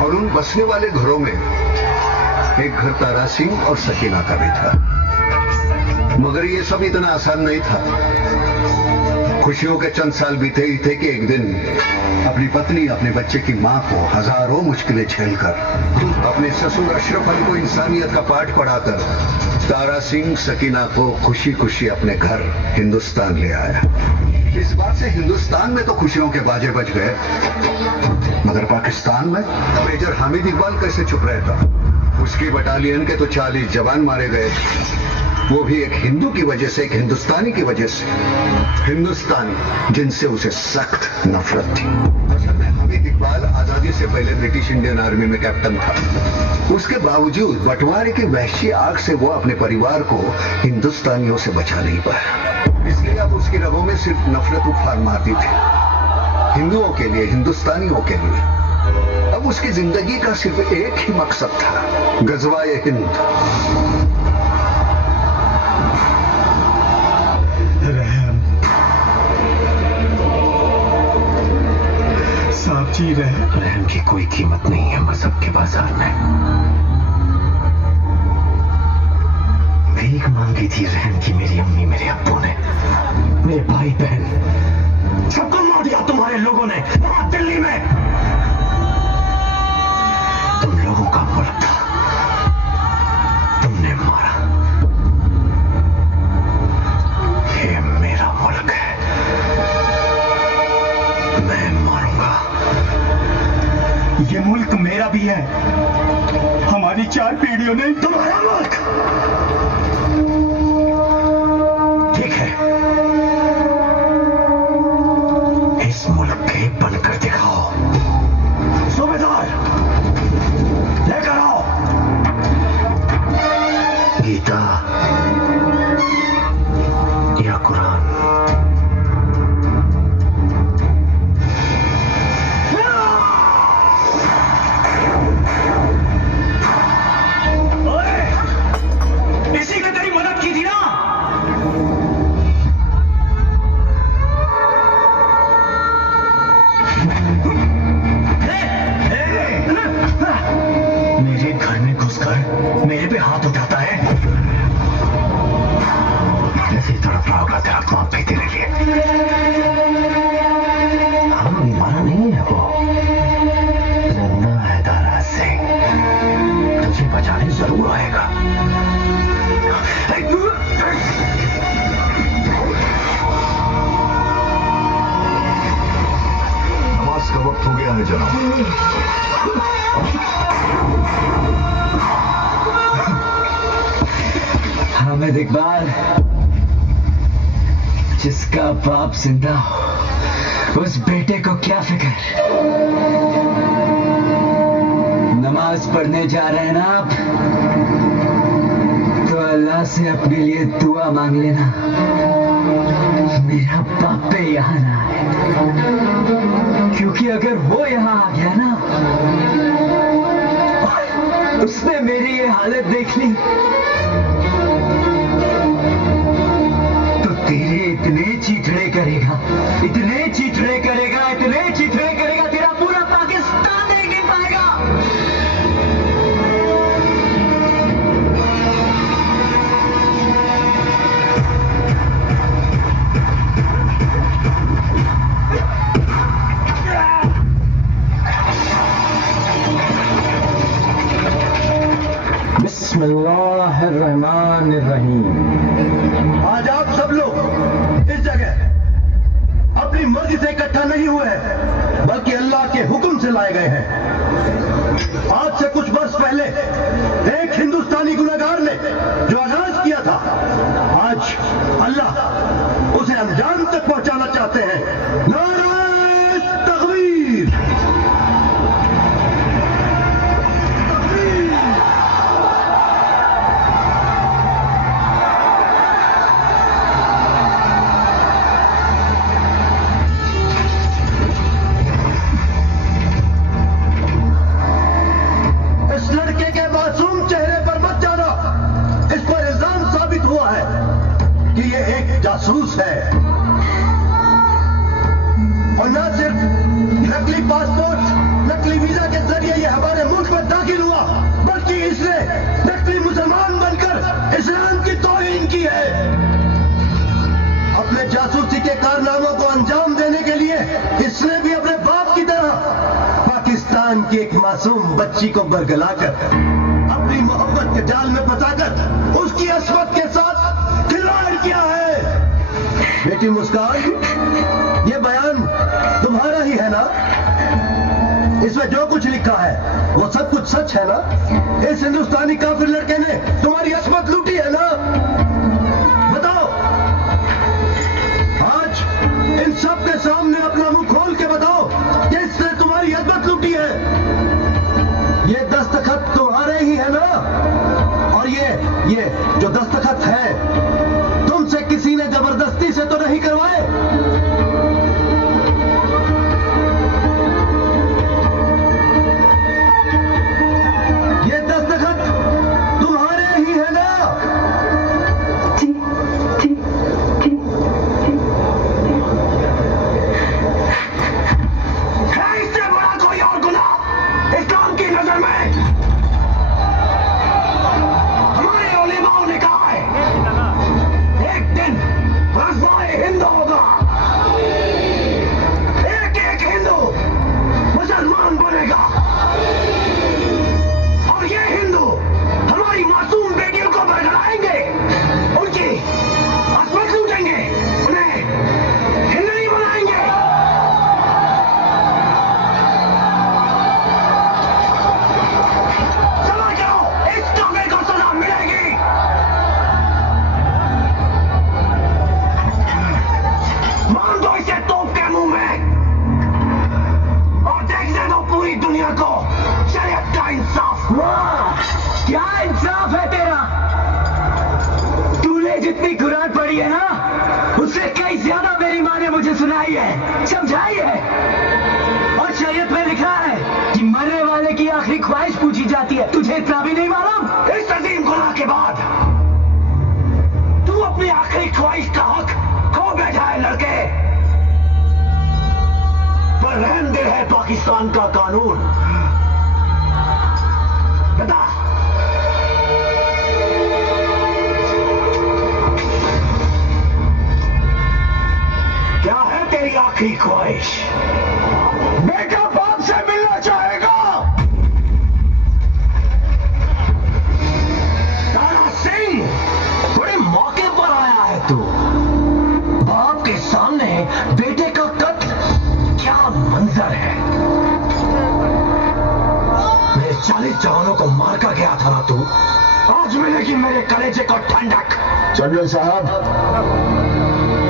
और उन बसने वाले घरों में एक घर तारा सिंह और सकीना का भी था। मगर ये सब इतना आसान नहीं था। खुशियों के चंद साल बीते ही थे कि एक दिन अपनी पत्नी अपने बच्चे की मां को हजारों मुश्किलें झेलकर अपने ससुर अशरफ अली को इंसानियत का पाठ पढ़ाकर तारा सिंह सकीना को खुशी खुशी अपने घर हिंदुस्तान ले आया। इस बात से हिंदुस्तान में तो खुशियों के बाजे बज गए, मगर पाकिस्तान में मेजर हामिद इकबाल कैसे चुप रहता। उसकी बटालियन के तो 40 जवान मारे गए, वो भी एक हिंदू की वजह से, एक हिंदुस्तानी की वजह से। हिंदुस्तानी जिनसे उसे सख्त नफरत थी। असल में हामिद इकबाल आजादी से पहले ब्रिटिश इंडियन आर्मी में कैप्टन था। उसके बावजूद बंटवारे की वहशी आग से वो अपने परिवार को हिंदुस्तानियों से बचा नहीं पाया। इसलिए अब उसकी रगों में सिर्फ नफरत उफान मारती थी, हिंदुओं के लिए, हिंदुस्तानियों के लिए। अब उसकी जिंदगी का सिर्फ एक ही मकसद था, गजवाए हिंद। साहब जी, रहम की कोई कीमत नहीं है मजहब के बाजार में। भीख मांगी थी रहम की मेरी अम्मी, मेरे अब्बू ने, मेरे भाई बहन सबको मार दिया तुम्हारे लोगों ने वहां दिल्ली में। तुम लोगों का मुल्क था, तुमने मारा। ये मेरा मुल्क है, मैं मारूंगा। ये मुल्क मेरा भी है, हमारी 4 पीढ़ियों ने। तुम्हारा मुल्क ठीक है, इस मुल्क के बनकर दिखाओ। सूबेदार लेकर आओ गीता या कुरान। इसी ने तेरी मदद की थी ना। मेरे घर में घुसकर मेरे पे हाथ उठाता है, ऐसे ही तड़प रहा होगा तेरा बाप भी तेरे लिए। हाँ, मारा नहीं है वो, जिंदा है तारा सिंह, तुझे बचाने जरूर आएगा। नमाज का वक्त हो गया है जनाब। हामिद इकबाल, जिसका बाप जिंदा हो, उस बेटे को क्या फिक्र। नमाज पढ़ने जा रहे हैं ना आप, तो अल्लाह से अपने लिए दुआ मांग लेना, मेरा बाप पे यहाँ ना आए। क्योंकि अगर वो यहाँ आ गया ना, उसने मेरी ये हालत देख ली, तो तेरे इतने चीथड़े करेगा, इतने चीथड़े करेगा, इतने चीथड़े करेगा, तेरा पूरा पाकिस्तान देख नहीं पाएगा। बिस्मिल्लाहिर्रहमानिर्रहीम। आज आप सब लोग इस जगह अपनी मर्जी से इकट्ठा नहीं हुए हैं, बल्कि अल्लाह के हुक्म से लाए गए हैं। आज से कुछ वर्ष पहले एक हिंदुस्तानी गुनहगार ने जो आगाज किया था, आज अल्लाह उसे अंजाम तक पहुंचाना चाहते हैं। नारे तकबीर। जासूस है और न सिर्फ नकली पासपोर्ट, नकली वीजा के जरिए ये हमारे में दाखिल हुआ, बल्कि इसने नकली मुसलमान बनकर इस्लाम की तौहीन की है। अपने जासूसी के कारनामों को अंजाम देने के लिए इसने भी अपने बाप की तरह पाकिस्तान की एक मासूम बच्ची को बरगलाकर अपनी मोहब्बत के जाल में फंसाकर उसकी असमत के साथ खिलवाड़ किया है। बेटी मुस्कान, ये बयान तुम्हारा ही है ना? इसमें जो कुछ लिखा है वो सब कुछ सच है ना? इस हिंदुस्तानी काफिर लड़के ने तुम्हारी असमत लूटी है ना? बताओ, आज इन सब के सामने अपना मुंह खोल के बताओ कि इसने तुम्हारी असमत लूटी है। ये दस्तखत तुम्हारे ही है ना? और ये जो दस्तखत है तुमसे किसी ने जबरदस्ती से तो नहीं करवाए? ये दस्तखत तुम्हारे ही है ना? है इससे बड़ा कोई और गुनाह इस्लाम की नजर में? हमारे उलेमाओं ने कहा है एक दिन रज़्वाए हिंद होगा, एक एक हिंदू मुसलमान बनेगा और ये हिंदू हमारी मासूम बेटियों को बरगलाएंगे, उनकी असमत लूटेंगे, उन्हें हिंदू बनाएंगे। समझ जाओ, इस टोके को सजा मिलेगी। मान दो इसे तोप के मुंह में और देखने दो पूरी दुनिया को शरीयत का इंसाफ। वाह, क्या इंसाफ है तेरा! तूने जितनी कुरान पढ़ी है ना, उससे कई ज्यादा मेरी माँ ने मुझे सुनाई है, समझाई है। और शरीयत में लिखा है कि मरने वाले की आखिरी ख्वाहिश पूछी जाती है। तुझे इतना भी नहीं मालूम? इस अजीम गुनाह के बाद तू अपनी आखिरी ख्वाहिश का हक खो बैठा है लड़के। पर रहम दिल है पाकिस्तान का कानून। बता, क्या है तेरी आखिरी ख्वाहिश? बेटा बाप से मिलना चाहेगा? तारा सिंह, बड़े मौके पर आया है तू। बाप के सामने बेटे का कत्ल, क्या मंजर है! मेरे 40 जवानों को मार कर गया था ना तू, आज मिलेगी मेरे कलेजे को ठंडक। जनरल साहब,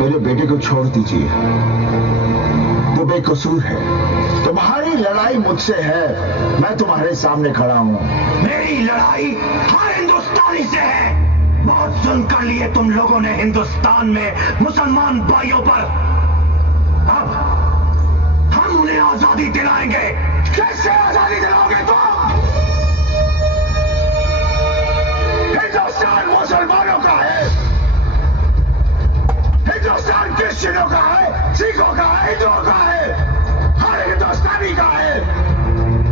मेरे बेटे को छोड़ दीजिए, वो बेकसूर है। तुम्हारी लड़ाई मुझसे है, मैं तुम्हारे सामने खड़ा हूं। मेरी लड़ाई हर हिंदुस्तानी से है। बहुत सुन कर लिए तुम लोगों ने हिंदुस्तान में मुसलमान भाइयों पर। अब हम उन्हें आजादी दिलाएंगे। कैसे आजादी दिलाओगे तुम? हिंदुस्तान मुसलमानों का है, हिंदुस्तान क्रिश्चियनों का है, सिखों का है, हिंदुओं का है, हर हिंदुस्तानी का है।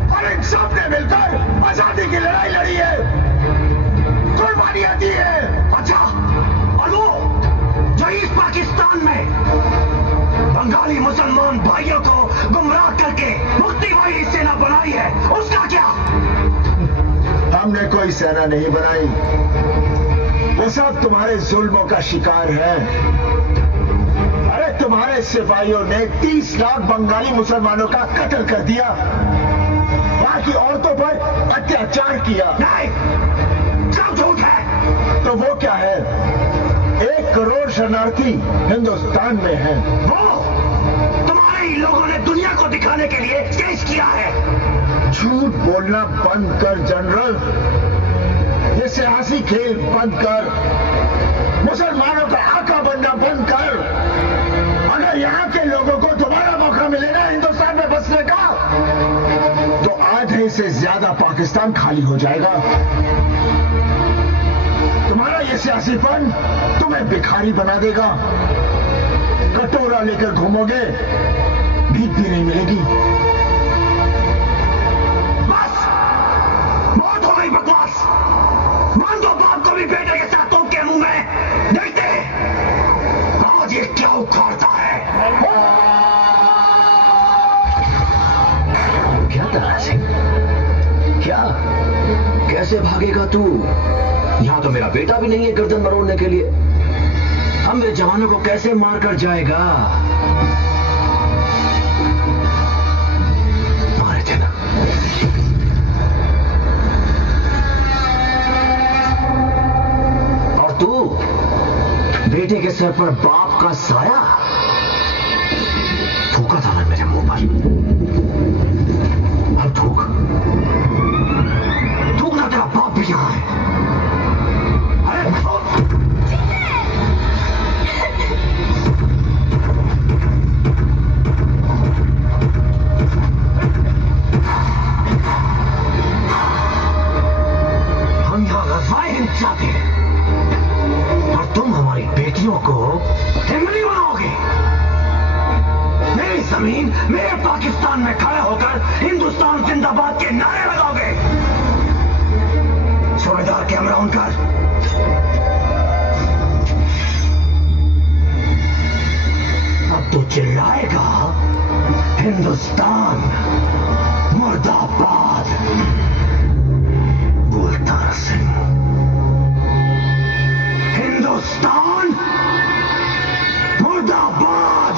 और इन सब ने मिलकर आजादी की लड़ाई लड़ी है, कुर्बानियां दी है। अच्छा, और वो जो इस पाकिस्तान में बंगाली मुसलमान भाइयों को गुमराह करके मुक्ति वाली सेना बनाई है, उसका क्या? हमने कोई सेना नहीं बनाई, वो सब तुम्हारे जुल्मों का शिकार है। अरे तुम्हारे सिपाहियों ने 30 लाख बंगाली मुसलमानों का कत्ल कर दिया, वहां की औरतों पर अत्याचार किया। नहीं, सब झूठ है। तो वो क्या है? 1 करोड़ शरणार्थी हिंदुस्तान में हैं। वो तुम्हारे ही लोगों ने दुनिया को दिखाने के लिए पेश किया है। झूठ बोलना बंद कर जनरल, ये सियासी खेल बंद कर, मुसलमानों का आका बनना बंद कर। अगर यहाँ के लोगों को दोबारा मौका मिले ना हिंदुस्तान में बसने का, तो आधे से ज्यादा पाकिस्तान खाली हो जाएगा। तुम्हारा ये सियासीपन तुम्हें भिखारी बना देगा। कटोरा लेकर घूमोगे, भीख भी नहीं मिलेगी। बस क्या तारा सिंह? क्या? कैसे भागेगा तू? यहां तो मेरा बेटा भी नहीं है गर्दन मरोड़ने के लिए। हम मेरे जवानों को कैसे मार कर जाएगा? मारे थे ना। और तू बेटे के सर पर बाप का साया थूका था ना मेरे मुंह पर। अब थूकना, तेरा बाप भी यहां है। अरे हम यहां गज़वाए हिंद चाहते हैं और तुम हमारी बेटियों को हिमली बनाओगे। मेरी जमीन, मेरे पाकिस्तान में खड़े होकर हिंदुस्तान जिंदाबाद के नारे लगाओगे। सूबेदार कैमरा ऑन कर। अब तो चिल्लाएगा हिंदुस्तान मुर्दाबाद। बोल तारा सिंह, हिंदुस्तान मुर्दाबाद।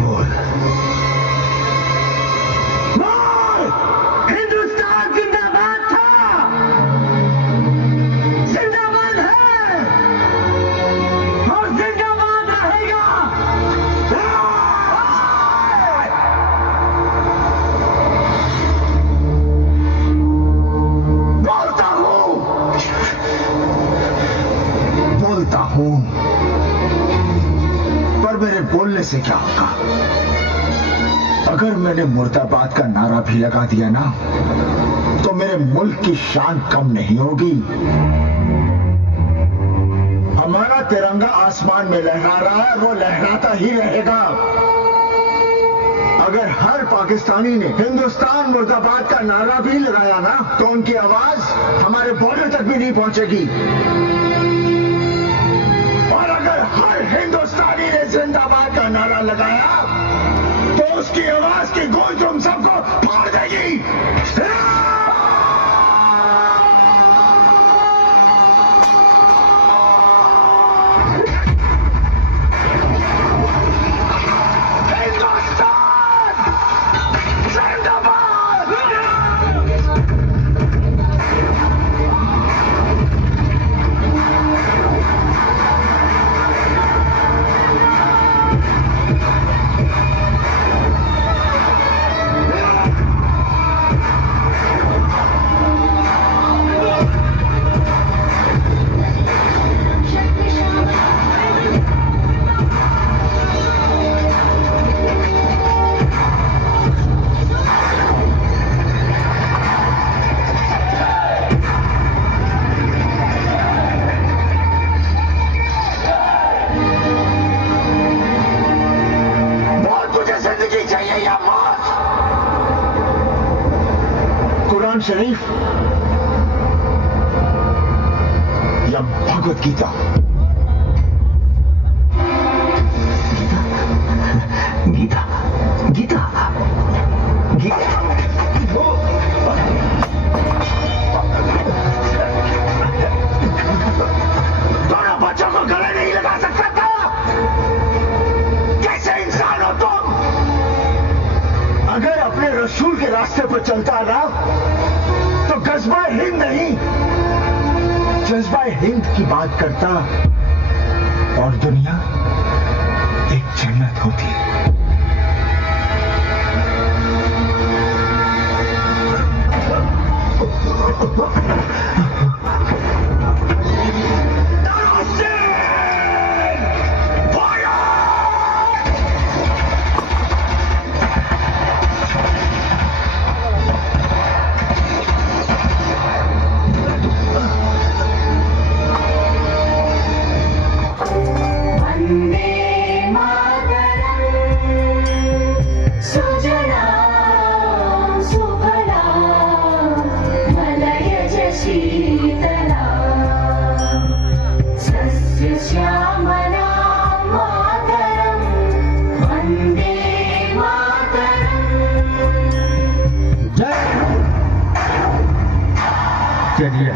बोल बोल। हिंदुस्तान जिंदाबाद था, जिंदाबाद है और जिंदाबाद रहेगा। बोलता हूं, पर मेरे बोलने से क्या होगा? अगर मैंने मुर्दाबाद का नारा भी लगा दिया ना, तो मेरे मुल्क की शान कम नहीं होगी। हमारा तिरंगा आसमान में लहरा रहा है, वो लहराता ही रहेगा। अगर हर पाकिस्तानी ने हिंदुस्तान मुर्दाबाद का नारा भी लगाया ना, तो उनकी आवाज हमारे बॉर्डर तक भी नहीं पहुंचेगी। और अगर हर हिंदुस्तानी ने जिंदाबाद का नारा लगाया, तो उसकी आवाज की गूंज तुम सबको फाड़ देगी। कुरान शरीफ या भगवत गीता? गीता गीता गीता। दोनों बच्चों को गले नहीं लगा सकता था? कैसे इंसान हो तुम? अगर अपने रसूल के रास्ते पर चलता ना, तो जज्बा हिंद नहीं, जज्बा हिंद की बात करता और दुनिया एक जन्नत होती। वन्दे मातरम्। चलिए